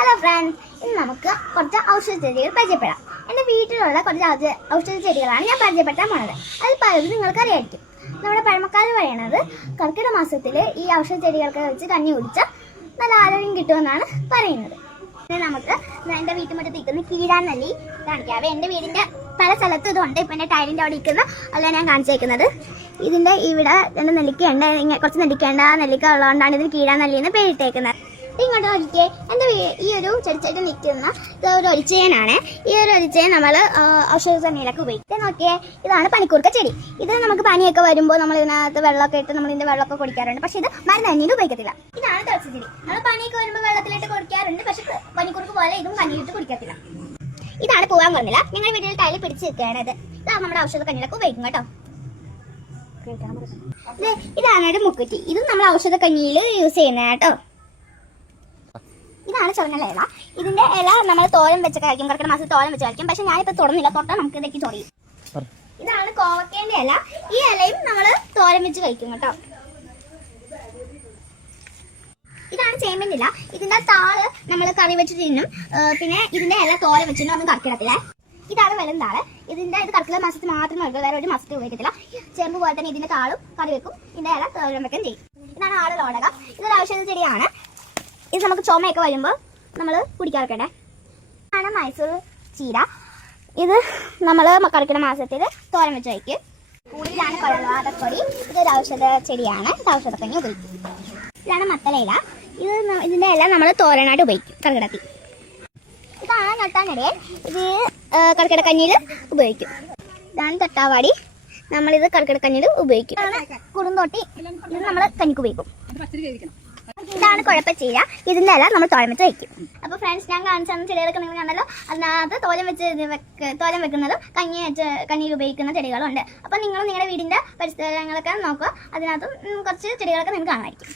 Hello friends, ഇന്ന് നമുക്ക് കുറച്ച് ഔഷധ ചെടികൾ പരിചയപ്പെടാം. എൻ്റെ വീട്ടിലുള്ള കുറച്ച് ഔഷധ ചെടികളാണ് ഞാൻ പരിചയപ്പെടുത്താൻ പോകുന്നത്. അതിൽ പലതും നിങ്ങൾക്ക് അറിയായിരിക്കും. നമ്മുടെ പഴമക്കാർ പറയുന്നത് കർക്കിടക മാസത്തിൽ ഈ ഔഷധ ചെടികൾക്ക് വെച്ച് കഞ്ഞി കുടിച്ചാൽ നല്ല ആരോഗ്യം കിട്ടുമെന്നാണ് പറയുന്നത്. പിന്നെ നമുക്ക് എൻ്റെ വീട്ടുമുറ്റത്ത് നിൽക്കുന്ന കീഴാനെല്ലി കാണിക്കാവേ. എൻ്റെ വീടിൻ്റെ പല സ്ഥലത്തും ഇതുണ്ട്. ഇപ്പം എൻ്റെ ടൈലിൻ്റെ അവിടെ നിൽക്കുന്ന അല്ല ഞാൻ കാണിച്ചേക്കുന്നത്. ഇതിൻ്റെ ഇവിടെ രണ്ട് നെല്ലിക്കയുണ്ട്. കുറച്ച് നെല്ലിക്കേണ്ട നെല്ലിക്ക ഉള്ളതുകൊണ്ടാണ് ഇതിന് കീഴാനെല്ലി എന്ന് പേരിട്ടേക്കുന്നത്. ഇങ്ങോട്ട് ഒരിക്കൽ എൻ്റെ ഈ ഒരു ചെടിച്ചട്ടി നിൽക്കുന്ന ഒരു ഒരിച്ചയനാണ്. ഈ ഒരു ഒരിച്ചയൻ നമ്മൾ ഔഷധ ചെടിയിലൊക്കെ ഉപയോഗിക്കും. നോക്കിയേ, ഇതാണ് പനിക്കൂർക്ക ചെടി. ഇത് നമുക്ക് പനിയൊക്കെ വരുമ്പോൾ നമ്മൾ ഇതിനകത്ത് വെള്ളമൊക്കെ ഇട്ട് നമ്മൾ ഇതിൻ്റെ വെള്ളമൊക്കെ കുടിക്കാറുണ്ട്. പക്ഷേ ഇത് മരുന്ന് തന്നെ ഉപയോഗിക്കത്തില്ല. ഇതാണ് തുളസി ചെടി. നമ്മൾ പനിയൊക്കെ വരുമ്പോൾ വെള്ളത്തിലിട്ട് കുടിക്കാറുണ്ട്. പക്ഷേ പനിക്കൂർക്ക പോലെ ഇതും കഞ്ഞിയിട്ട് കുടിക്കത്തില്ല. ഇതാണ് പോകാൻ പറഞ്ഞില്ല. ഞങ്ങളുടെ വീട്ടിൽ ടൈലിൽ പിടിച്ച് നിൽക്കുകയാണ്. ഇതാണ് നമ്മുടെ ഔഷധ കഞ്ഞിയിലൊക്കെ ഉപയോഗിക്കും കേട്ടോ. ഇതാണ് മുക്കുറ്റി. ഇതും നമ്മൾ ഔഷധ കഞ്ഞിയിൽ യൂസ് ചെയ്യുന്നത് കേട്ടോ. ഇതാണ് ചുവന്ന ഇല. ഇതിന്റെ ഇല നമ്മൾ തോരൻ വെച്ച് കഴിക്കും. കർക്കിടക മാസത്തിൽ തോരൻ വെച്ച് കഴിക്കും. പക്ഷെ ഞാനിപ്പോ തുറന്നില്ല, തൊട്ടാൽ നമുക്ക് ഇതൊക്കെ തുടങ്ങി. ഇതാണ് കോവക്കേന്റെ ഇല. ഈ ഇലയും നമ്മൾ തോരൻ വെച്ച് കഴിക്കും കേട്ടോ. ഇതാണ് ചേമ്പിന്റെ ഇല. ഇതിന്റെ താള് നമ്മൾ കറി വെച്ച് തിന്നും. പിന്നെ ഇതിന്റെ ഇല തോരൻ വെച്ചിട്ടും ഒന്നും കർക്കിടത്തില്ല. ഇതാണ് വെളുന്താള്. ഇത് കർക്കിടക മാസത്തിൽ മാത്രം കഴിക്കും, വേറെ ഒരു മാസത്തിൽ ഉപയോഗിക്കത്തില്ല. ചേമ്പ് പോലെ തന്നെ ഇതിന്റെ താളും കറി വെക്കും, ഇതിന്റെ ഇല തോരൻ വെക്കുകയും ചെയ്യും. ഇതാണ് ആടുലോടക. ഇതൊരു ഔഷധ ചെടിയാണ്. ഇത് നമുക്ക് ചുമയൊക്കെ വരുമ്പോൾ നമ്മൾ കുടിക്കാറൊക്കെ. ഇതാണ് മൈസൂർ ചീര. ഇത് നമ്മൾ കർക്കിടക മാസത്തിൽ തോരൻ വെച്ച് കഴിക്കും. ഇതാണ് കൊഴവാതക്കൊടി. ഇതൊരു ഔഷധ ചെടിയാണ്. ഇത് ഔഷധക്കഞ്ഞി ഉപയോഗിക്കും. ഇതാണ് മത്തലയില. ഇതിൻ്റെ ഇല നമ്മൾ തോരനായിട്ട് ഉപയോഗിക്കും കർക്കിടത്തിൽ. ഇതാണ് നട്ടാനിടയിൽ. ഇത് കർക്കിടക്കഞ്ഞിയിൽ ഉപയോഗിക്കും. ഇതാണ് തട്ടാവാടി. നമ്മളിത് കർക്കിടക്കഞ്ഞിയിൽ ഉപയോഗിക്കും. ഇതാണ് കുറുന്തോട്ടി. ഇത് നമ്മൾ കഞ്ഞിക്ക് ഉപയോഗിക്കും. ഇതാണ് കുഴപ്പച്ചീര. ഇതിന്റെ ഇല നമ്മൾ തോരൻ വെച്ച് വയ്ക്കും. അപ്പൊ ഫ്രണ്ട്സ്, ഞാൻ കാണിച്ച ചെടികളൊക്കെ നിങ്ങൾ കണ്ടല്ലോ. അതിനകത്ത് തോരൻ വെക്കുന്നതും കഞ്ഞിയിൽ ഉപയോഗിക്കുന്ന ചെടികളും ഉണ്ട്. അപ്പൊ നിങ്ങൾ നിങ്ങളുടെ വീടിന്റെ പരിസരങ്ങളൊക്കെ നോക്കുക. അതിനകത്തും കുറച്ച് ചെടികളൊക്കെ നിങ്ങൾക്ക് കാണുമായിരിക്കും.